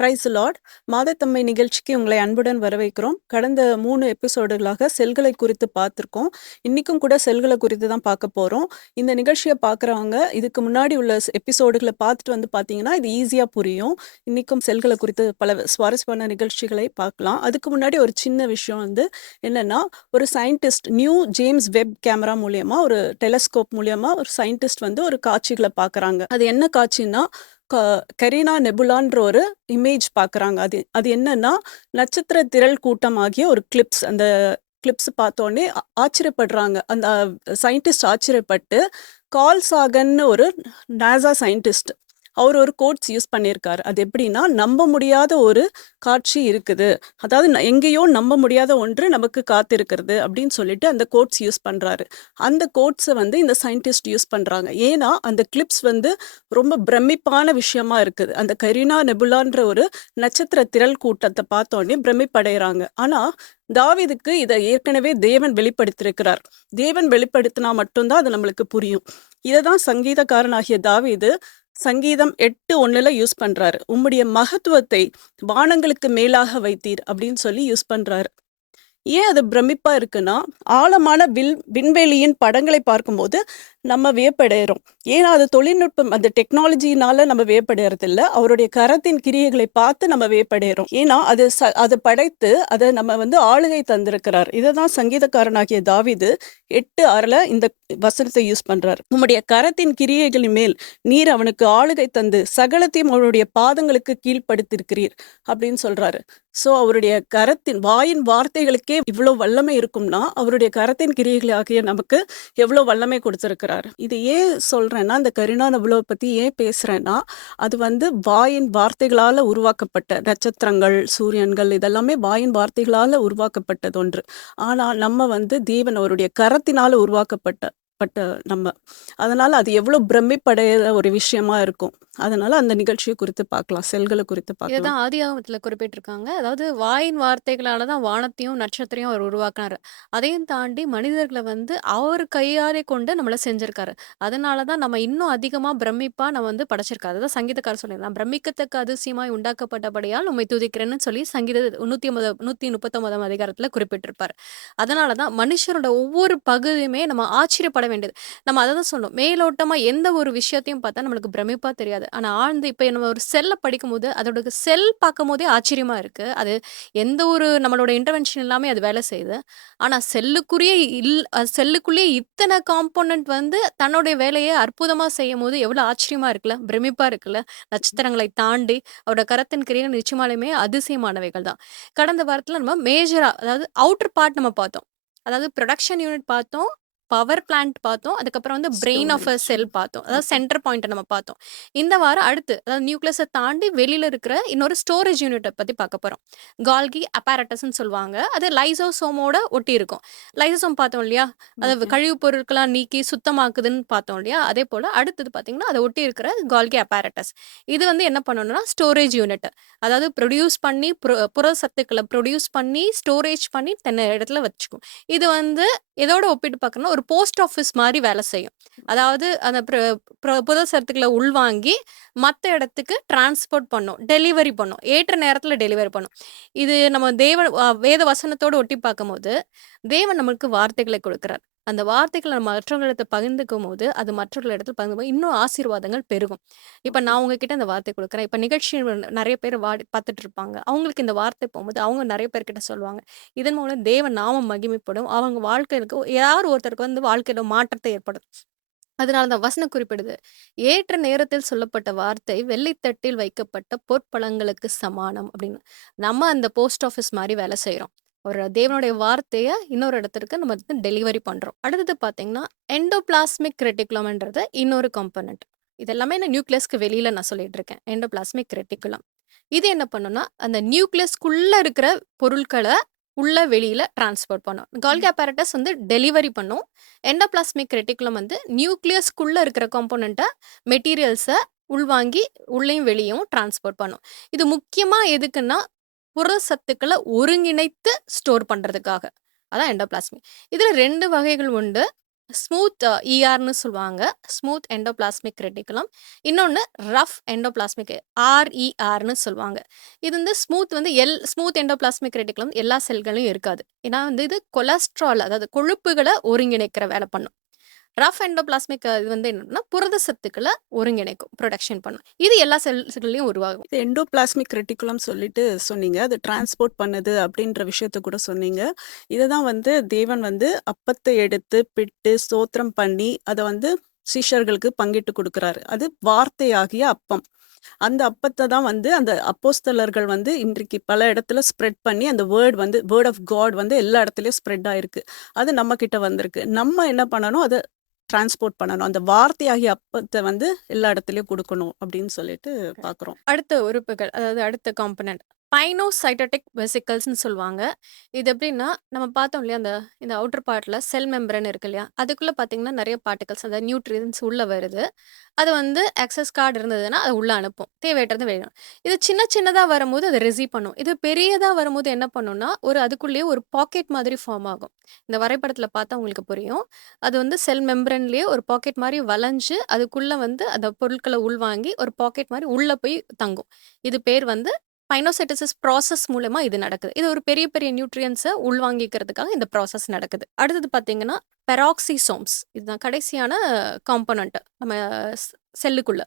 Price Lord. மாதத்தம்மை நிகழ்ச்சிக்கு உங்களை அன்புடன் வரவேற்கிறோம். கடந்த மூணு எபிசோடுகளாக செல்களை குறித்து பார்த்துருக்கோம் இன்றைக்கும் கூட செல்களை குறித்து தான் பார்க்க போகிறோம் இந்த நிகழ்ச்சியை பார்க்குறவங்க, இதுக்கு முன்னாடி உள்ள எபிசோடுகளை பார்த்துட்டு வந்து பார்த்தீங்கன்னா, இது ஈஸியாக புரியும். இன்னைக்கும் செல்களை குறித்து பல சுவாரஸ்யமான நிகழ்ச்சிகளை பார்க்கலாம். அதுக்கு முன்னாடி ஒரு சின்ன விஷயம் வந்து என்னென்னா ஒரு scientist new James Webb camera மூலியமாக ஒரு டெலஸ்கோப் மூலயமா ஒரு சயின்டிஸ்ட் வந்து ஒரு காட்சிகளை பார்க்குறாங்க. அது என்ன காட்சின்னா, கரீனா நெபுலான்ற ஒரு இமேஜ் பார்க்குறாங்க. அது அது என்னன்னா, நட்சத்திர திரள் கூட்டமாகிய ஒரு கிளிப்ஸ். அந்த கிளிப்ஸ் பார்த்தோன்னே ஆச்சரியப்படுறாங்க. அந்த சயின்டிஸ்ட் ஆச்சரியப்பட்டு, கால் சாகன்னு ஒரு நாசா சயின்டிஸ்ட். அவர் ஒரு கோட்ஸ் யூஸ் பண்ணியிருக்காரு. அது எப்படின்னா, நம்ப முடியாத ஒரு காட்சி இருக்குது. அதாவது ந எங்கேயோ நம்ப முடியாத ஒன்று நமக்கு காத்திருக்கிறது அப்படின்னு சொல்லிட்டு அந்த கோட்ஸ் யூஸ் பண்ணுறாரு அந்த கோட்ஸை வந்து இந்த சயின்டிஸ்ட் யூஸ் பண்ணுறாங்க ஏன்னா, அந்த கிளிப்ஸ் வந்து ரொம்ப பிரமிப்பான விஷயமா இருக்குது. அந்த கரீனா நெபுலான்ற ஒரு நட்சத்திர திரள் கூட்டத்தை பார்த்தோன்னே பிரமிப்படைகிறாங்க ஆனால் தாவீதுக்கு இதை ஏற்கனவே தேவன் வெளிப்படுத்தியிருக்கிறார். தேவன் வெளிப்படுத்தினா மட்டும்தான் அது நம்மளுக்கு புரியும். இதை தான் சங்கீதக்காரனாகிய தாவிது சங்கீதம் 8:1ல யூஸ் பண்றாரு. "உம்முடைய மகத்துவத்தை வானங்களுக்கு மேலாக வைத்தீர்" அப்படின்னு சொல்லி யூஸ் பண்ணுறாரு ஏன் அது பிரமிப்பா இருக்குன்னா, ஆழமான வில் விண்வெளியின் படங்களை பார்க்கும்போது நம்ம வியப்படைகிறோம் ஏன்னா, அது தொழில்நுட்பம் அந்த டெக்னாலஜினால நம்ம வியப்படையறதில்ல. அவருடைய கரத்தின் கிரியைகளை பார்த்து நம்ம வியப்படையறோம். ஏன்னா, அது ச அதை படைத்து அதை நம்ம வந்து ஆளுகை தந்திருக்கிறார். இதை தான் சங்கீதக்காரனாகிய தாவிது எட்டு ஆறில் இந்த வசனத்தை யூஸ் பண்றார். "உம்முடைய கரத்தின் கிரியைகளின் மேல் நீர் அவனுக்கு ஆளுகை தந்து, சகலத்தையும் அவருடைய பாதங்களுக்கு கீழ்ப்படுத்தியிருக்கிறீர்" அப்படின்னு சொல்றாரு. ஸோ, அவருடைய கரத்தின் வாயின் வார்த்தைகளுக்கே இவ்வளோ வல்லமை இருக்கும்னா, அவருடைய கரத்தின் கிரியைகளாகிய நமக்கு எவ்வளோ வல்லமை கொடுத்திருக்கிறார். இது ஏன் சொல்கிறேன்னா அந்த கரீனா நெபுலாவ பற்றி ஏன் பேசுகிறேன்னா அது வந்து வாயின் வார்த்தைகளால் உருவாக்கப்பட்ட நட்சத்திரங்கள், சூரியன்கள் இதெல்லாமே வாயின் வார்த்தைகளால் உருவாக்கப்பட்டது ஒன்று. ஆனால் நம்ம வந்து தேவன் அவருடைய கரத்தினால் உருவாக்கப்பட்ட பட்ட நம்ம. அதனால அது எவ்வளோ பிரமிப்படையற ஒரு விஷயமா இருக்கும். அதனால அந்த நிகழ்ச்சிய குறித்து பார்க்கலாம். செல்கள குறித்து இத பார்க்கலாம். தான் ஆதியாகமத்தில குறிப்பிட்டிருக்காங்க. அதாவது வாயின் வார்த்தைகளால தான் வானத்தையும், நட்சத்திரத்தையும் அவர் உருவாக்குனாரு. அதையும் தாண்டி மனிதர்கள வந்து அவர் கையாலே கொண்டு நம்மள செஞ்சிருக்காரு. அதனால தான் நம்ம இன்னும் அதிகமா பிரமிப்பா நம்ம வந்து படைச்சிருக்காரு. அதுதான் சங்கீதக்காரர் சொல்லியிருந்தான். "பிரமிக்கத்தக்க அதிசயமாய் உண்டாக்கப்பட்டபடியால் உம்மை துதிக்கிறேன்னு" சொல்லி சங்கீத 109 139ஆம் அதிகாரத்தில் குறிப்பிட்டிருப்பாரு. அதனால தான் மனுஷரோட ஒவ்வொரு பகுதியுமே நம்ம ஆச்சரியப்பட வேண்டியது. நம்ம அதை தான் சொன்னோம். மேலோட்டமாக எந்த ஒரு விஷயத்தையும் பார்த்தா நம்மளுக்கு பிரமிப்பாக தெரியாது. ஆனால் ஆழ்ந்து இப்போ நம்ம ஒரு செல்லை படிக்கும்போது, அதோட செல் பார்க்கும்போதே ஆச்சரியமாக இருக்குது அது எந்த ஒரு நம்மளோட இன்டர்வென்ஷன் எல்லாமே அது வேலை செய்யுது. ஆனால் செல்லுக்குரிய இல் செல்லுக்குள்ளேயே இத்தனை காம்போனன்ட் வந்து தன்னுடைய வேலையை அற்புதமாக செய்யும் போது எவ்வளோ ஆச்சரியமாக இருக்குல்ல? பிரமிப்பாக இருக்குல்ல? நட்சத்திரங்களை தாண்டி அவரோட கரத்தின் கிரியை நிச்சயமாலுமே அதிசயமானவைகள் தான். கடந்த வாரத்தில் நம்ம மேஜராக அதாவது அவுட்டர் பார்ட் நம்ம பார்த்தோம். அதாவது ப்ரொடக்ஷன் யூனிட் பார்த்தோம். பவர் பிளான்ட் பார்த்தோம். அதுக்கப்புறம் வந்து பிரெயின் ஆஃப் அ. செல் பார்த்தோம். அதாவது. சென்டர் பாயிண்ட்ட நம்ம பார்த்தோம். இந்த வாரம் அடுத்து அதாவது நியூக்ளியஸ தாண்டி வெளியில இருக்கிற இன்னொரு ஸ்டோரேஜ் யூனிட்ட பத்தி பார்க்க போறோம். கால்கி அப்பரேட்டஸ்ன்னு சொல்லுவாங்க. அது லைசோசோமோட ஒட்டி இருக்கும். லைசோசோம் பார்த்தோம் இல்லையா? அது. கழிவுப் பொருட்கள்லாம் நீக்கி சுத்தமாக்குதுன்னு பார்த்தோம் இல்லையா? அதேபோல அடுத்தது பார்த்தீங்கன்னா, அத ஒட்டி இருக்கிற கால்கி அப்பரேட்டஸ். இது வந்து என்ன பண்ணணும்னா, ஸ்டோரேஜ் யூனிட். அதாவது புரொடியூஸ் பண்ணி புர புர சத்துக்கள புரொடியூஸ் பண்ணி, ஸ்டோரேஜ் பண்ணி தன்ன இடத்துல வச்சுக்கும். இது வந்து எதோட ஒப்பிட்டு பார்க்கணும்னா, ஒரு போஸ்ட் ஆஃபீஸ் மாதிரி வேலை செய்யும். அதாவது அந்த புர புர உள்வாங்கி மற்ற இடத்துக்கு டிரான்ஸ்போர்ட் பண்ணும். டெலிவரி பண்ணும். ஏற்ற நேரத்தில் டெலிவரி பண்ணும். இது நம்ம தேவ வேத வசனத்தோடு ஒட்டி பார்க்கும்போது, தேவன் நமக்கு வார்த்தைகளை கொடுக்குறார் அந்த வார்த்தைகளை நம்ம மற்றவங்களிடத்த பகிர்ந்துக்கும்போது, அது மற்றவர்கள் இடத்துல பகிர்ந்து இன்னும் ஆசீர்வாதங்கள் பெருகும். இப்போ நான் உங்ககிட்ட அந்த வார்த்தை கொடுக்குறேன் இப்போ நிகழ்ச்சி நிறைய பேர் வாடி பார்த்துட்டு இருப்பாங்க. அவங்களுக்கு இந்த வார்த்தை போகும்போது, அவங்க நிறைய பேர்கிட்ட சொல்லுவாங்க. இதன் மூலம் தேவ நாமம் மகிமைப்படும். அவங்க வாழ்க்கைக்கு யார் ஒருத்தருக்கு வந்து வாழ்க்கையில மாற்றத்தை ஏற்படும். அதனால தான் வசனம் குறிப்பிடுது. "ஏற்ற நேரத்தில் சொல்லப்பட்ட வார்த்தை வெள்ளித்தட்டில் வைக்கப்பட்ட பொற்பழங்களுக்கு சமானம்" அப்படின்னு. நம்ம அந்த போஸ்ட் ஆஃபீஸ் மாதிரி வேலை செய்கிறோம் ஒரு தேவனுடைய வார்த்தைய இன்னொரு இடத்திற்கு நம்ம வந்து டெலிவரி பண்றோம். அடுத்தது பார்த்தீங்கன்னா, எண்டோபிளாஸ்மிக் ரெட்டிகுலம்ன்றது இன்னொரு காம்போனன்ட். இது எல்லாமே நான் நியூக்ளியஸ்க்கு வெளியில நான் சொல்லிட்டு இருக்கேன். Endoplasmic reticulum. இது என்ன பண்ணும்னா, அந்த நியூக்ளியஸ்க்குள்ள இருக்கிற பொருட்கள உள்ள வெளியில டிரான்ஸ்போர்ட் பண்ணும். கால்கி. அப்பரேட்டஸ் வந்து டெலிவரி பண்ணும். எண்டோபிளாஸ்மிக் ரெட்டிகுலம் வந்து நியூக்ளியஸ்க்குள்ள இருக்கிற காம்போனன்ட்ட மெட்டீரியல்ஸ உள்வாங்கி உள்ளேயும் வெளியவும் டிரான்ஸ்போர்ட் பண்ணும். இது முக்கியமா எதுக்குன்னா, புர சத்துக்களை ஒருங்கிணைத்து ஸ்டோர் பண்ணுறதுக்காக அதான் எண்டோபிளாஸ்மிக். இதில் ரெண்டு வகைகள் உண்டு. ஸ்மூத் இஆர்னு சொல்லுவாங்க. Smooth endoplasmic reticulum. இன்னொன்று ரஃப் எண்டோபிளாஸ்மிக் ஆர்இஆர்னு சொல்லுவாங்க. இது வந்து ஸ்மூத் வந்து எல் ஸ்மூத் எண்டோபிளாஸ்மிக் ரெட்டிகுலம் எல்லா செல்களையும் இருக்காது. ஏன்னா வந்து இது கொலஸ்ட்ரால் அதாவது கொழுப்புகளை ஒருங்கிணைக்கிற வேலை பண்ணும். ரஃப் எண்டோபிளாஸ்மிக் இது வந்து என்னன்னா, புரத சத்துக்களை ஒருங்கிணைக்கும். புரொடக்ஷன் பண்ணும். இது எல்லா செல்ஸ்கள்லயும் உருவாகும். இது எண்டோபிளாஸ்மிக் ரெட்டிகுலம் சொல்லிட்டு சொன்னீங்க. அது டிரான்ஸ்போர்ட் பண்ணுது அப்படின்ற விஷயத்த கூட சொன்னீங்க. இதை தான் வந்து தேவன் வந்து அப்பத்தை எடுத்து பிட்டு ஸ்தோத்திரம் பண்ணி, அதை வந்து சீஷர்களுக்கு பங்கிட்டு கொடுக்குறாரு அது வார்த்தையாகிய அப்பம். அந்த அப்பத்தை தான் வந்து அந்த அப்போஸ்தலர்கள் வந்து இன்றைக்கு பல இடத்துல ஸ்ப்ரெட் பண்ணி அந்த வேர்ட் வந்து வேர்ட் ஆஃப் காட் வந்து எல்லா இடத்துலையும் ஸ்ப்ரெட் ஆயிருக்கு. அது நம்ம கிட்ட வந்திருக்கு. நம்ம என்ன பண்ணணும்? அதை டிரான்ஸ்போர்ட் பண்ணணும். அந்த வார்த்தையாகிய அப்பத்த வந்து எல்லா இடத்துலயும் குடுக்கணும் அப்படின்னு சொல்லிட்டு பார்க்குறோம். அடுத்த உறுப்புகள் அதாவது அடுத்த காம்போனன்ட் பைனோசைட்டோடிக் வெசிக்கல்ஸ்ன்னு சொல்லுவாங்க. இது எப்படின்னா, நம்ம பார்த்தோம் இல்லையா, அந்த இந்த அவுட்டர் பார்ட்ல செல் மெம்பரேன் இருக்கு இல்லையா, அதுக்குள்ள பார்த்தீங்கன்னா நெறைய பார்ட்டிகிள்ஸ் அந்த நியூட்ரியன்ட்ஸ் உள்ள வருது. அது வந்து ஆக்சஸ் கார்டு இருந்ததுன்னா, அது உள்ள அனுப்பும். தேவையற்றது வெளிய இது சின்ன சின்னதா வரும்போது அது ரிசீவ் பண்ணும். இது பெரியதா வரும்போது என்ன பண்ணும்னா, ஒரு அதுக்குள்ளேயே ஒரு பாக்கெட் மாதிரி ஃபார்ம் ஆகும். இந்த வரைபடத்துல பார்த்தா உங்களுக்கு புரியும். அது வந்து செல் மெம்பரேன்லயே ஒரு பாக்கெட் மாரி வளைஞ்சு, அதுக்குள்ள வந்து அந்த பொருட்கள உள்வாங்கி ஒரு பாக்கெட் மாரி உள்ள போய் தங்கும். இது பேர் வந்து பைனோசைட்டோசிஸ் ப்ராசஸ் மூலமா இது நடக்குது. இது ஒரு பெரிய பெரிய நியூட்ரியன்ஸை உள்வாங்கிக்கிறதுக்காக இந்த ப்ராசஸ் நடக்குது. அடுத்தது பார்த்தீங்கன்னா, பெராக்சிசோம்ஸ் இதுதான் கடைசியான காம்போனன்ட் நம்ம செல்லுக்குள்ள.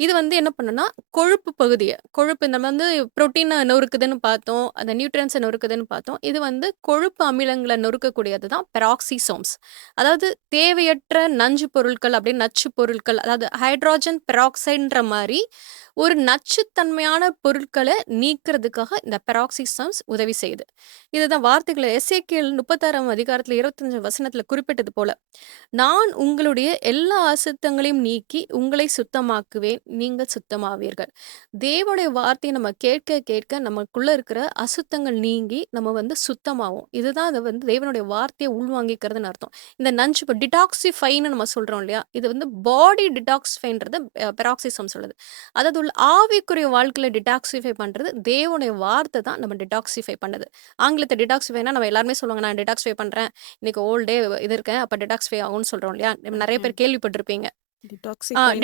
இது வந்து என்ன பண்ணுன்னா கொழுப்பு பகுதியை கொழுப்பு நம்ம வந்து ப்ரோட்டீனை நொறுக்குதுன்னு பார்த்தோம். அந்த நியூட்ரியன்ஸை நொறுக்குதுன்னு பார்த்தோம். இது வந்து கொழுப்பு அமிலங்களை நொறுக்கக்கூடியது தான் பெராக்சிசோம்ஸ். அதாவது தேவையற்ற நஞ்சு பொருட்கள் அப்படின்னு நச்சு பொருட்கள் அதாவது ஹைட்ரோஜன் பெராக்சைடுன்ற மாதிரி ஒரு நச்சுத்தன்மையான பொருட்களை நீக்கிறதுக்காக இந்த பெராக்சிசம்ஸ் உதவி செய்யுது. இதுதான் வார்த்தைகளை எஸ்ஏகேல் முப்பத்தாறாம் அதிகாரத்தில் இருபத்தஞ்சு வசனத்தில் குறிப்பிட்டது போல, "நான் உங்களுடைய எல்லா அசுத்தங்களையும் நீக்கி உங்களை சுத்தமாக்குவேன். நீங்கள் சுத்தமாவீர்கள்." தேவனுடைய வார்த்தையை நம்ம கேட்க கேட்க நமக்குள்ள இருக்கிற அசுத்தங்கள் நீங்கி நம்ம வந்து சுத்தமாகும் இதுதான் அதை வந்து தேவனுடைய வார்த்தையை உள்வாங்கிக்கிறதுன்னு அர்த்தம். இந்த நஞ்சு இப்போ டிடாக்சிஃபைன்னு நம்ம சொல்கிறோம் இல்லையா, இது வந்து பாடி டிடாக்சிஃபைன்றது பெராக்சிசம் சொல்லுது. அதாவது உள்ள ஆவிக்குரிய வாழ்க்கையில டிடாக்ஸிஃபை பண்றது தேவனுடைய வார்த்தை தான் நம்ம டிடாக்ஸிஃபை பண்ணுது. ஆங்கிலத்துல டிடாக்ஸிஃபைனா நம்ம எல்லாருமே சொல்லுவாங்க, "நான் டிடாக்ஸிஃபை பண்றேன். இன்னைக்கு ஹோல் டே இது இருக்கேன். அப்ப டிடாக்ஸிஃபை ஆகும்னு சொல்றோம் இல்லையா?" நெறைய. பேர் கேள்விப்பட்டிருப்பீங்க.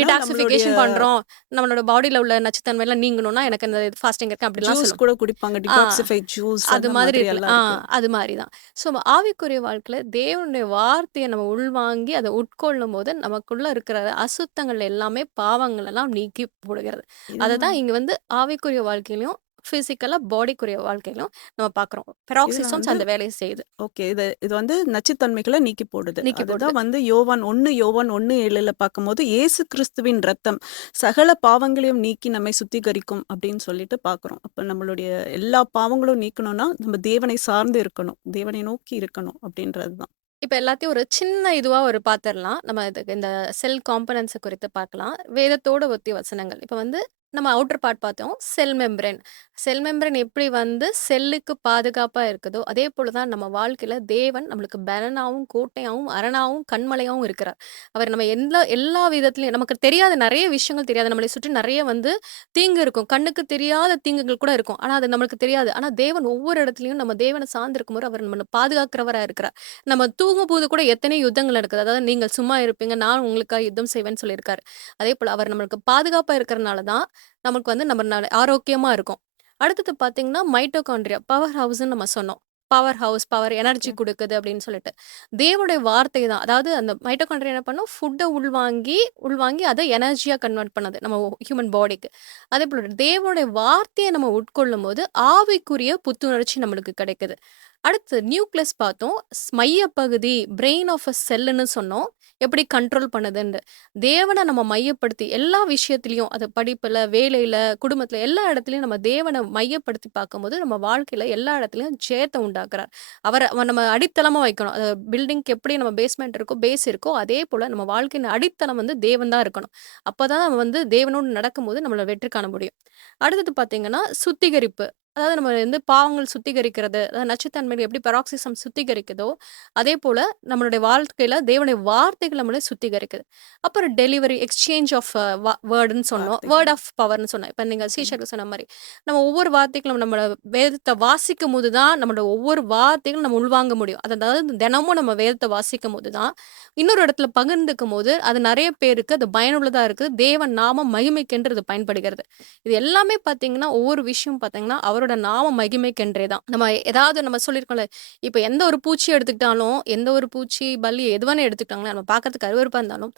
டிடாக்ஸிஃபிகேஷன் பண்றோம். நம்மளோட பாடியில உள்ள நச்சுத்தன்மைலாம் நீங்கணும்னா, எனக்கு இந்த ஃபாஸ்டிங் இருக்கேன் அப்படிலாம். கூட குடிப்பாங்க. ஆ டிடாக்ஸிஃபை ஜூஸ் அது மாதிரி மாதிரி. எல்லாம் இருக்கு. அது மாரி தான். ஸோ ஆவிக்குரிய வாழ்க்கையில தேவனுடைய வார்த்தைய நம்ம உள்வாங்கி அத உட்கொள்ளும்போது, நமக்குள்ள இருக்கிற அசுத்தங்கள் எல்லாமே பாவங்கள் எல்லாம் நீக்கி போடுகிறது. அத தான் இங்க வந்து ஆவிக்குரிய வாழ்க்கையிலயும், பிசிக்கலா பாடிக்குரிய வாழ்க்கையிலும் நம்ம பார்க்குறோம். பெராக்சிசம்ஸ் அந்த வேலைய செய்யுது. ஓகே. இது இது வந்து நச்சுத்தன்மைகள நீக்கி போடுது. நீக்கி போடுது. அதுதான் வந்து யோவான் 1 யோவான் 1:7ல பார்க்கும்போது, "இயேசு கிறிஸ்துவின் இரத்தம் சகல பாவங்களையும் நீக்கி நம்மை சுத்திகரிக்கும்." அப்படின்னு சொல்லிட்டு பார்க்குறோம். அப்ப நம்மளுடைய எல்லா பாவங்களும் நீக்கணும்னா, நம்ம தேவனை சார்ந்து இருக்கணும். தேவனை நோக்கி இருக்கணும் அப்படின்றது தான். இப்ப எல்லாத்தையும் ஒரு சின்ன இதுவா ஒரு பார்த்துரலாம். நம்ம இதுக்கு இந்த செல் காம்போனன்ட்ஸ குறித்து பார்க்கலாம். வேதத்தோட ஒத்திய வசனங்கள். இப்ப வந்து நம்ம அவுட்டர் பார்ட் பார்த்தோம். செல் மெம்பரேன். செல் மெம்பரேன் எப்படி வந்து செல்லுக்கு பாதுகாப்பாக இருக்குதோ, அதே போல தான் நம்ம வாழ்க்கையில் தேவன் நம்மளுக்கு பலனாகவும் கோட்டையாகவும் அரணாவும், கண்மலையாகவும் இருக்கிறார். அவர் நம்ம எல்லா எல்லா விதத்துலையும் நமக்கு தெரியாத நிறைய விஷயங்கள் தெரியாது. நம்மளை சுற்றி நிறைய வந்து தீங்கு இருக்கும். கண்ணுக்கு தெரியாத தீங்குகள் கூட இருக்கும். ஆனால் அது நம்மளுக்கு தெரியாது. ஆனால் தேவன் ஒவ்வொரு இடத்துலையும் நம்ம தேவனை சார்ந்திருக்கும் போது அவர் நம்மளை பாதுகாக்கிறவராக இருக்கிறார். நம்ம தூங்கும் போது கூட எத்தனை யுத்தங்கள் நடக்குது. அதாவது நீங்கள் சும்மா இருப்பீங்க, நான் உங்களுக்காக யுத்தம் செய்வேன்னு சொல்லியிருக்காரு. அதேபோல அவர் நம்மளுக்கு பாதுகாப்பாக இருக்கிறனால தான், நமக்கு வந்து நம்ம ந ஆரோக்கியமா இருக்கோம். அடுத்தது பார்த்தீங்கன்னா, மைட்டோகாண்ட்ரியா பவர் ஹவுஸ்ன்னு நம்ம சொன்னோம். Power house, power energy. குடுக்குது அப்படின்னு சொல்லிட்டு. தேவனுடைய வார்த்தை தான். அதாவது அந்த மைட்டோகாண்ட்ரியா என்ன பண்ணும், ஃபுட்ட உள்வாங்கி உள்வாங்கி அத எனர்ஜியா கன்வெர்ட் பண்ணுது. நம்ம ஹியூமன் பாடிக்கு. அதேபோல தேவனுடைய வார்த்தைய நம்ம உட்கொள்ளும்போது, ஆவிக்குரிய புத்துணர்ச்சி நம்மளுக்கு கிடைக்குது. அடுத்து நியூக்ளியஸ் பார்த்தோம். ஸ் மையப்பகுதி பிரெயின் ஆஃப் அ செல்லுன்னு சொன்னோம். எப்படி கண்ட்ரோல் பண்ணுதுன்னு. தேவனை நம்ம மையப்படுத்தி எல்லா விஷயத்துலையும் அது படிப்பில் வேலையில் குடும்பத்தில் எல்லா இடத்துலையும் நம்ம தேவனை மையப்படுத்தி பார்க்கும்போது, நம்ம வாழ்க்கையில் எல்லா இடத்துலையும் ஜெயத்த உண்டாக்குறார். அவரை நம்ம அடித்தளமாக வைக்கணும். அது பில்டிங்க்கு எப்படி நம்ம பேஸ்மெண்ட் இருக்கோ, பேஸ் இருக்கோ, அதே போல் நம்ம வாழ்க்கையின் அடித்தளம் வந்து தேவன் தான் இருக்கணும். அப்பதான் நம்ம வந்து தேவனோடு நடக்கும்போது நம்மளை வெற்றி காண முடியும். அடுத்தது பார்த்தீங்கன்னா, சுத்திகரிப்பு. அதாவது நம்ம வந்து பாவங்கள் சுத்திகரிக்கிறது, அதாவது நச்சுத்தன்மைகள் எப்படி பெராக்சிசம் சுத்திகரிக்குதோ, அதே போல நம்மளுடைய வாழ்க்கையில தேவனுடைய வார்த்தைகள் நம்மள சுத்திகரிக்குது. அப்புறம் டெலிவரி, எக்ஸ்சேஞ்ச் ஆஃப் வ வேர்டுன்னு சொன்னோம். வார்த்தைகள். வேர்ட் ஆஃப் பவர்ன்னு சொன்னேன். இப்ப நீங்க ம். சொன்ன மாரி. நம்ம ஒவ்வொரு வார்த்தைகளும் நம்மள வேதத்த வாசிக்கும்போது தான், நம்மளோட ஒவ்வொரு வார்த்தைகளும் நம்ம உள்வாங்க முடியும். அது அதாவது தினமும் நம்ம வேதத்த வாசிக்கும்போது தான், இன்னொரு இடத்துல பகிர்ந்துக்கும்போது, அது நெறைய பேருக்கு அது பயனுள்ளதா இருக்கு. தேவன் நாமம் மகிமைக்கென்று இது பயன்படுகிறது. இது எல்லாமே பார்த்தீங்கன்னா, ஒவ்வொரு விஷயம் பார்த்தீங்கன்னா, அவரோட நாம மகிமைக்கென்றே தான். நம்ம ஏதாவது நம்ம சொல்லியிருக்கோம்ல, இப்போ எந்த ஒரு பூச்சி எடுத்துக்கிட்டாலும், எந்த ஒரு பூச்சி, பல்லி எதுவானே எடுத்துக்கிட்டாங்களே நம்ம பார்க்கறதுக்கு அருவறுப்பாக இருந்தாலும்,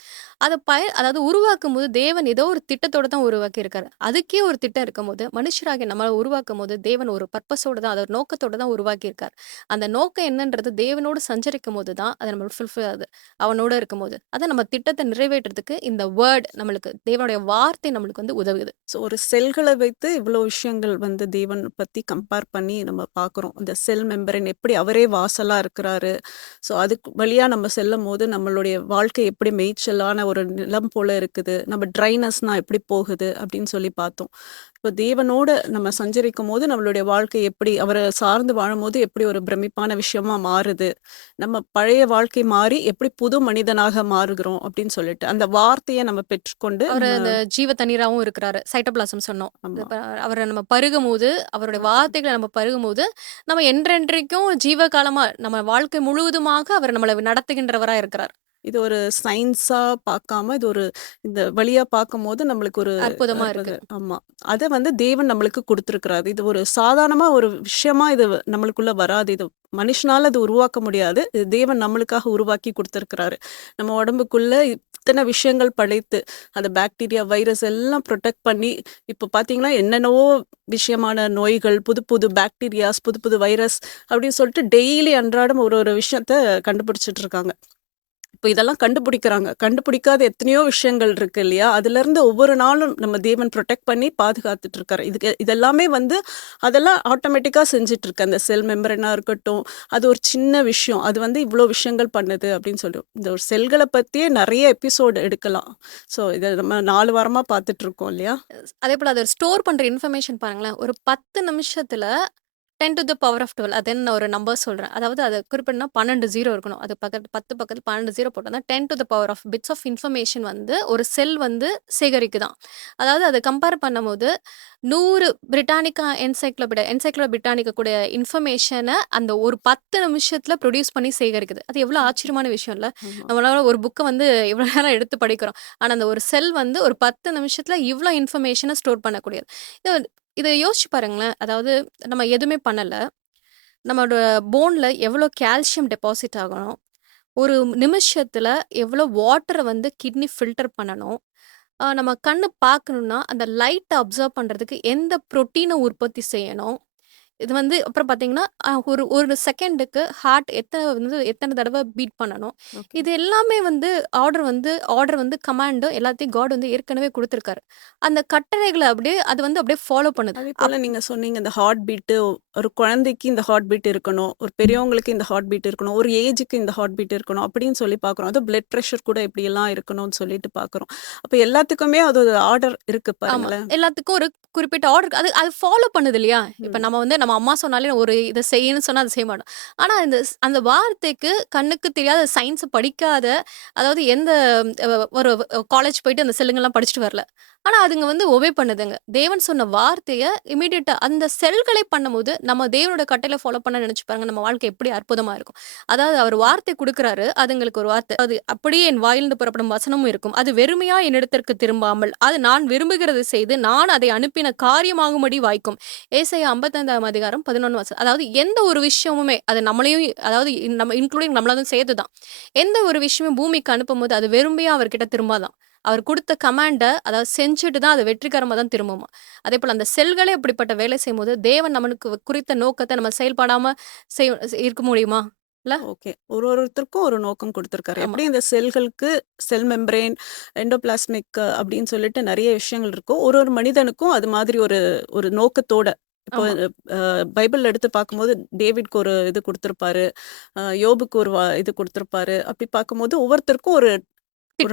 அதை பய அதாவது உருவாக்கும் போது தேவன் ஏதோ ஒரு திட்டத்தோட தான் உருவாக்கியிருக்காரு. அதுக்கே ஒரு திட்டம் இருக்கும்போது, நம்மளை உருவாக்கும் உருவாக்கும்போது, தேவன் ஒரு பர்பஸோட தான், அது ஒரு நோக்கத்தோட தான் உருவாக்கியிருக்கார். அந்த நோக்கம் என்னன்றது தேவனோடு சஞ்சரிக்கும் போது தான், அது நம்மளுக்கு ஃபுல்ஃபில் ஆகுது. அவனோட இருக்கும்போது. அதை நம்ம திட்டத்தை நிறைவேற்றுறதுக்கு இந்த வேர்ட் நம்மளுக்கு தேவனுடைய வார்த்தை நம்மளுக்கு வந்து உதவுது. ஸோ ஒரு செல்களை வைத்து இவ்வளோ விஷயங்கள் வந்து தேவன் பற்றி கம்பேர் பண்ணி நம்ம பார்க்குறோம். அந்த செல் மெம்பரின் எப்படி அவரே வாசலாக இருக்கிறாரு. ஸோ அதுக்கு வழியாக நம்ம செல்லும் போது நம்மளுடைய வாழ்க்கை எப்படி மேய்ச்சலான ஒரு நிலம் போல் இருக்குது. நம்ம ட்ரைனஸ்னால் எப்படி போகுது அப்படின்னு சொல்லி பார்த்தோம். இப்போ தேவனோட நம்ம சஞ்சரிக்கும்போது நம்மளுடைய வாழ்க்கை எப்படி அவர சார்ந்து வாழும்போது எப்படி ஒரு பிரமிப்பான விஷயமா மாறுது. நம்ம பழைய வாழ்க்கை மாறி எப்படி புது மனிதனாக மாறுகிறோம் அப்படின்னு சொல்லிட்டு, அந்த வார்த்தைய நம்ம பெற்றுக்கொண்டு அவரு அந்த ஜீவ தண்ணீராவும் இருக்கிறாரு. சைட்டோபிளாசம் சொன்னோம். இப்ப அவர நம்ம பருகும்போது, அவருடைய வார்த்தைகள நம்ம பருகும்போது, நம்ம என்றென்றைக்கும் ஜீவ காலமா நம்ம வாழ்க்கை முழுவதுமாக அவர் நம்மள நடத்துகின்றவரா இருக்கிறார். இது ஒரு சயின்ஸா பார்க்காம, இது ஒரு இந்த வழியா பார்க்கும்போது நம்மளுக்கு ஒரு அற்புதமா அற்புத இருக்கு. ஆமா. அத வந்து தேவன் நம்மளுக்கு குடுத்துருக்கிறாரு. இது ஒரு சாதாரணமா ஒரு விஷயமா இது நம்மளுக்குள்ள வராது. இது மனுஷனால அது உருவாக்க முடியாது. இது தேவன் நம்மளுக்காக உருவாக்கி குடுத்துருக்கிறாரு. நம்ம உடம்புக்குள்ள இத்தன விஷயங்கள் படைத்து, அந்த பாக்டீரியா, வைரஸ் எல்லாம் புரொடெக்ட் பண்ணி, இப்போ பார்த்தீங்கன்னா, என்னென்னவோ விஷயமான நோய்கள், புது புது பாக்டீரியாஸ், புது புது வைரஸ் அப்படின்னு சொல்லிட்டு டெய்லி அன்றாடம் ஒரு ஒரு விஷயத்த கண்டுபிடிச்சிட்டு இருக்காங்க. இப்போ இதெல்லாம் கண்டுபிடிக்கிறாங்க. கண்டுபிடிக்காத எத்தனையோ விஷயங்கள் இருக்கு இல்லையா? அதுலேருந்து ஒவ்வொரு நாளும் நம்ம தேவன் ப்ரொடெக்ட் பண்ணி பாதுகாத்துட்டு இருக்காரு. இதுக்கு இதெல்லாமே வந்து அதெல்லாம் ஆட்டோமேட்டிக்காக செஞ்சுட்டு இருக்கு. அந்த செல் மெம்பரனாக இருக்கட்டும், அது ஒரு சின்ன விஷயம். அது வந்து இவ்வளோ விஷயங்கள் பண்ணுது அப்படின்னு சொல்லுவோம். இந்த ஒரு செல்களை பற்றியே நிறைய எபிசோடு எடுக்கலாம். ஸோ இதை நம்ம நாலு வாரமாக பார்த்துட்டு இருக்கோம் இல்லையா? அதே போல் அதை ஸ்டோர் பண்ணுற இன்ஃபர்மேஷன் பாருங்களேன். ஒரு பத்து நிமிஷத்தில் 10 டூ த பவர் ஆஃப் 12 அது நான் ஒரு நம்பர் சொல்றேன். அதாவது அத குறிப்பிடணும்னா 12 0 இருக்கணும். அது பக்கத்து 10 பக்கத்துல 12 0 போட்டா தான் 10 to the power of bits of information வந்து ஒரு செல் வந்து சேகரிக்குதாம். அதாவது அத கம்பேர் பண்ணும்போது 100 பிரிட்டானிக்கா என்சைக்ளோபீடியா என்சைக்ளோ பிரிட்டானிக்கா கூடிய இன்ஃபர்மேஷன அந்த ஒரு 10 நிமிஷத்துல ப்ரொடியூஸ் பண்ணி சேகரிக்குது. அது எவ்வளோ ஆச்சரியமான விஷயம் இல்ல? நம்மளால ஒரு புக்க வந்து இவ்வளோ நேரம் எடுத்து படிக்கிறோம். ஆனா அந்த ஒரு செல் வந்து ஒரு 10 நிமிஷத்துல இவ்ளோ இன்ஃபர்மேஷன ஸ்டோர் பண்ணக்கூடியது. இதை இத யோசிச்சு பாருங்களேன். அதாவது நம்ம எதுவுமே பண்ணல. நம்மளோட போன்ல எவ்வளோ கால்சியம் டெபாசிட் ஆகணும். ஒரு நிமிஷத்துல எவ்வளோ வாட்டர வந்து கிட்னி ஃபில்டர் பண்ணணும். அ நம்ம கண்ணு பார்க்கணும்னா, அந்த லைட்ட அப்சர்வ் பண்றதுக்கு எந்த புரோட்டீன உற்பத்தி செய்யணும். இது வந்து அப்புறம் பார்த்தீங்கன்னா, ஒரு ஒரு செகண்டுக்கு ஹார்ட் எத்தன வந்து எத்தன தடவ பீட் பண்ணணும். ஓகே. இது எல்லாமே வந்து ஆர்டர் வந்து ஆர்டர் வந்து கமாண்ட் எல்லாத்தையும் காட் வந்து ஏற்கனவே குடுத்துருக்காரு. அந்த கட்டளைகள அப்படியே அது வந்து அப்படியே ஃபாலோ பண்ணுது. அதே அப் போல நீங்க சொன்னீங்க இந்த ஹார்ட் பீட்டு ஒரு குழந்தைக்கு இந்த ஹார்ட் பீட் இருக்கணும். ஒரு பெரியவங்களுக்கு இந்த ஹார்ட் பீட் இருக்கணும். ஒரு ஏஜுக்கு இந்த ஹார்ட் பீட் இருக்கணும். அப்படின்னு சொல்லி பார்க்குறோம். அதுவும் பிளட் பிரஷர் கூட இப்படியெல்லாம் இருக்கணும்னு சொல்லிட்டு பார்க்குறோம். அப்ப எல்லாத்துக்குமே அது ஒரு ஆர்டர் இருக்கு ஆமா. பாருங்களேன். எல்லாத்துக்கும் ஒரு குறிப்பிட்ட ஆர்டர் அது அது ஃபாலோ பண்ணுது இல்லையா? இப்ப. நம்ம வந்து நம்ம அம்மா சொன்னாலே ஒரு இத செய்யுன்னு சொன்னா அத செய்ய மாட்டோம். ஆனா இந்த அந்த வார்த்தைக்கு கண்ணுக்கு தெரியாத சயின்ஸ் படிக்காத அதாவது எந்த ஒரு காலேஜ் போயிட்டு அந்த செல்லுங்கலாம் படிச்சுட்டு வரல. ஆனா அதுங்க வந்து ஒபே பண்ணுதுங்க. தேவன் சொன்ன வார்த்தைய இமிடியேட்டா அந்த செல்களை பண்ணும்போது, நம்ம தேவனோட கட்டளைய ஃபாலோ பண்ண நெனச்சு பாருங்க, நம்ம வாழ்க்கை எப்படி அற்புதமா இருக்கும். அதாவது அவர் வார்த்தை குடுக்குறாரு, அதுங்களுக்கு ஒரு வார்த்தை. அது அப்படியே என் வாயிலிருந்து புறப்படும் வசனமும் இருக்கும். அது வெறுமையா என்னிடத்திற்கு திரும்பாமல், அது நான் விரும்புகிறதை செய்து, நான் அதை அனுப்பின காரியமாகும்படி வாய்க்கும். ஏசாயா 55ஆம் அதிகாரம் 11 வசனம். அதாவது எந்த ஒரு விஷயமுமே அது நம்மளையும் அதாவது நம்ம இன்க்ளூடிங் நம்மளதும் சேர்த்து தான். எந்த ஒரு விஷயமும் பூமிக்கு அனுப்பும்போது, அது வெறுமையா அவர்கிட்ட திரும்பாதாம். அவர் குடுத்த கமாண்ட அதாவது செஞ்சுட்டு தான் அது வெற்றிகரமா தான் திரும்புமாம். அதேபோல அந்த செல்களே அப்படிப்பட்ட வேலை செய்யும்போது, தேவன் நம்மளுக்கு குறித்த நோக்கத்த நம்ம செயல்படாம செய் இருக்க முடியுமா? இல்ல? ஓகே. ஒரு ஒருத்தருக்கும் ஒரு நோக்கம் குடுத்துருக்காரு. எப்படி இந்த செல்களுக்கு செல் மெம்பரேன், எண்டோபிளாஸ்மிக் அப்படின்னு சொல்லிட்டு நெறைய விஷயங்கள் இருக்கோ, ஒரு ஒரு மனிதனுக்கும் அது மாதிரி ஒரு ஒரு நோக்கத்தோட இப்போ பைபிள் எடுத்து பார்க்கும்போது டேவிட்க்கு ஒரு இது குடுத்துருப்பாரு. யோபுக்கு ஒரு இது குடுத்துருப்பாரு. அப்படி பார்க்கும்போது ஒவ்வொருத்தருக்கும் ஒரு.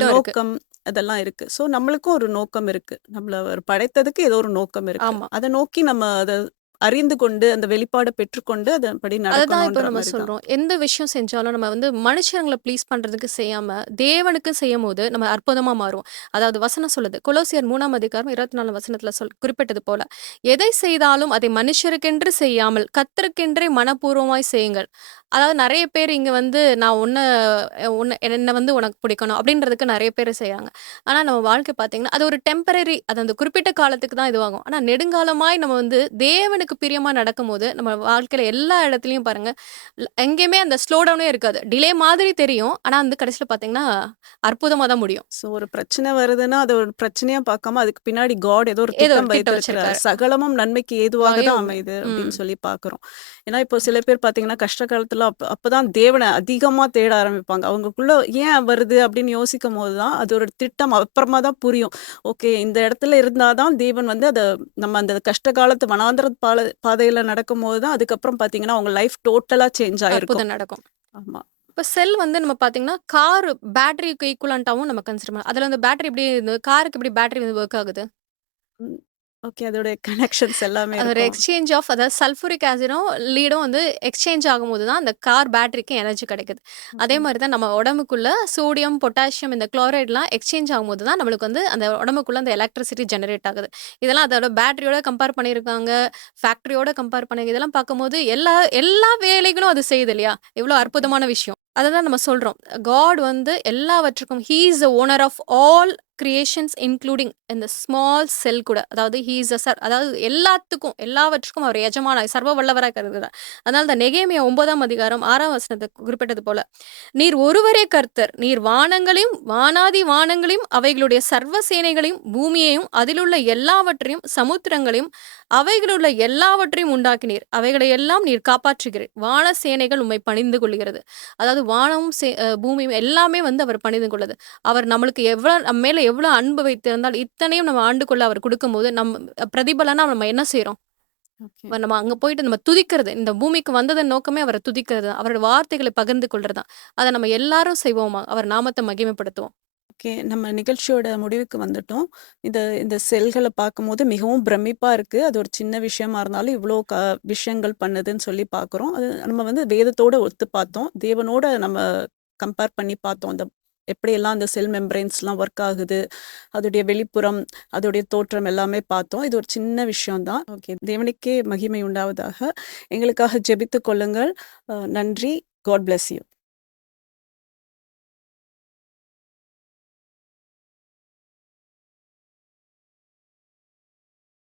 நோக்கம் அதெல்லாம் இருக்கு. ஸோ நம்மளுக்கும் ஒரு நோக்கம் இருக்கு. நம்மள அவர் படைத்ததுக்கு ஏதோ ஒரு நோக்கம் இருக்கு. ஆமா. அத நோக்கி நம்ம அத அறிந்து கொண்டு, அந்த வெளிப்பாட பெற்றுக்கொண்டு அதன்படி அதுதான் இப்ப நம்ம. சொல்றோம். எந்த விஷயம் செஞ்சாலும் நம்ம வந்து மனுஷங்கள ப்ளீஸ் பண்றதுக்கு செய்யாம, தேவனுக்கு செய்யும்போது நம்ம அற்புதமா மாறுவோம். அதாவது வசனம் சொல்லுது. கொலோசியர் 3ஆம் அதிகாரம் 24 வசனத்துல சொல் குறிப்பிட்டது போல, "எதை செய்தாலும் அதை மனுஷருக்கென்று செய்யாமல், கர்த்தருக்கென்றே மனப்பூர்வமாய் செய்யுங்கள்." அதாவது நெறைய பேர் இங்க வந்து நான் உன்ன உன்ன என்ன வந்து உனக்கு பிடிக்கணும் அப்படின்றதுக்கு நெறைய பேர் செய்றாங்க. ஆனா நம்ம வாழ்க்கை பார்த்தீங்கன்னா, அது ஒரு டெம்பரரி அது அந்த குறிப்பிட்ட காலத்துக்கு தான் இதுவாகும். ஆனா நெடுங்காலமாய் நம்ம வந்து தேவனுக்கு பிரியமா நடக்கும்போது, நம்ம வாழ்க்கையில எல்லா இடத்துலயும் பாருங்க, ல் எங்கேயுமே அந்த ஸ்லோ டவுனே இருக்காது. டிலே மாதிரி தெரியும். ஆனா வந்து கடைசியில பார்த்தீங்கன்னா, அற்புதமா தான் முடியும். ஸோ ஒரு பிரச்சனை வருதுன்னா, அத ஒரு பிரச்சனையா பார்க்காம, அதுக்கு பின்னாடி காட் ஏதோ ஒரு திட்டம் வைத்திருக்கிறார். சகலமும் நன்மைக்கு ஏதுவாக தான். அமையுது. அப்படின்னு சொல்லி பார்க்குறோம். ஏன்னா, இப்போ சில பேர் பார்த்தீங்கன்னா, கஷ்ட காலத்துல அப்ப அப்பதான் தேவன அதிகமா தேட ஆரம்பிப்பாங்க. அவங்களுக்குள்ள ஏன் வருது அப்படின்னு யோசிக்கும்போது தான், அது ஒரு திட்டம் அப்புறமா தான் புரியும். ஓகே இந்த இடத்துல இருந்தா தான் தேவன் வந்து அத நம்ம அந்த கஷ்ட காலத்து வனாந்தர பால பாதையில நடக்கும்போது தான், அதுக்கப்புறம் பார்த்தீங்கன்னா, அவங்க லைஃப் டோட்டலா சேஞ்ச். அற்புதம் நடக்கும். ஆமா. இப்ப செல் வந்து நம்ம பார்த்தீங்கன்னா, கார் பேட்டரிக்கு ஈக்குவலன்ட்டாவும் நம்ம கன்சிடர் பண்ணலாம். அதுல அந்த பேட்டரி எப்படி இந்த காருக்கு எப்படி பேட்டரி வந்து வொர்க் ஆகுது? ஓகே. அதோட கனெக்ஷன்ஸ் எல்லாமே அது ஒரு இருக்கும். எக்ஸ்சேஞ்ச் ஆஃப் அதாவது சல்ஃபூரிக் ஆசிடும், லீடும் வந்து எக்ஸ்சேஞ்ச் ஆகும்போது தான் அந்த கார் பேட்டரிக்கு எனர்ஜி கிடைக்குது. அதே ம்ஹ்ம். மாரி தான் நம்ம உடம்புக்குள்ள சோடியம், பொட்டாசியம் இந்த குளோரைட்லாம் எக்ஸ்சேஞ்ச் ஆகும்போது தான் நம்மளுக்கு வந்து அந்த உடம்புக்குள்ள அந்த எலக்ட்ரிசிட்டி ஜெனரேட் ஆகுது. இதெல்லாம் அதோட பேட்டரியோட கம்பேர் பண்ணியிருக்காங்க. ஃபேக்டரியோட கம்பேர் பண்ணி இதெல்லாம் பார்க்கும்போது எல்லா எல்லா வேலைகளும் அது செய்யுது இல்லையா? எவ்வளோ அற்புதமான விஷயம். அதை தான் நம்ம சொல்கிறோம் காட் வந்து எல்லாவற்றுக்கும் he is the owner of all creations including இந்த ஸ்மால் செல் கூட. அதாவது ஹீ இஸ் அ சர் அதாவது எல்லாத்துக்கும், எல்லாவற்றுக்கும் அவர் எஜமானாய் சர்வ வல்லவராக கருதுகிறார். அதனால் தான் நெகேமியா ஒன்பதாம் அதிகாரம் ஆறாம் வசனத்தை குறிப்பிட்டது போல, "நீர் ஒருவரே கர்த்தர். நீர் வானங்களையும், வானாதி வானங்களையும், அவைகளுடைய சர்வ சேனைகளையும், பூமியையும், அதிலுள்ள எல்லாவற்றையும், சமுத்திரங்களையும், அவைகளுள்ள எல்லாவற்றையும் உண்டாக்கினீர். அவைகளை எல்லாம் நீர் காப்பாற்றுகிறீர். வான சேனைகள் உண்மை பணிந்து கொள்கிறது." அதாவது வானமும் சே அ பூமியும் எல்லாமே வந்து அவர் பணிந்து கொள்ளுது. அவர் நம்மளுக்கு எவ்வளோ நம்ம மேல எவ்வளோ அன்பு வைத்திருந்தால், இத்தனையும் நம்ம ஆண்டு கொள்ள அவர் குடுக்கும்போது, நம் பிரதிபலனா நம்ம என்ன செய்றோம்? ஓகே. நம்ம அங்க போயிட்டு நம்ம துதிக்கிறது. இந்த பூமிக்கு வந்ததன் நோக்கமே அவர துதிக்கிறது. அவரோட வார்த்தைகளை பகிர்ந்து கொள்றது தான். அத நம்ம எல்லாரும் செய்வோமா? அவர் நாமத்த மகிமைப்படுத்துவோம். ஓகே. நம்ம நிகழ்ச்சியோட முடிவுக்கு வந்துட்டோம். இந்த இந்த செல்களை பார்க்கும்போது மிகவும் பிரமிப்பாக இருக்குது அது ஒரு சின்ன விஷயமா இருந்தாலும், இவ்வளோ க விஷயங்கள் பண்ணுதுன்னு சொல்லி பார்க்குறோம். அது நம்ம வந்து வேதத்தோட ஒத்து பார்த்தோம். தேவனோட நம்ம கம்பேர் பண்ணி பார்த்தோம். அந்த எப்படியெல்லாம் அந்த செல் மெம்பரைன்ஸ்லாம் ஒர்க் ஆகுது, அதோடைய வெளிப்புறம், அதோடைய தோற்றம் எல்லாமே பார்த்தோம். இது ஒரு சின்ன விஷயம் தான். ஓகே. தேவனுக்கே மகிமை உண்டாவதாக. எங்களுக்காக ஜெபித்து கொள்ளுங்கள். நன்றி. God bless you.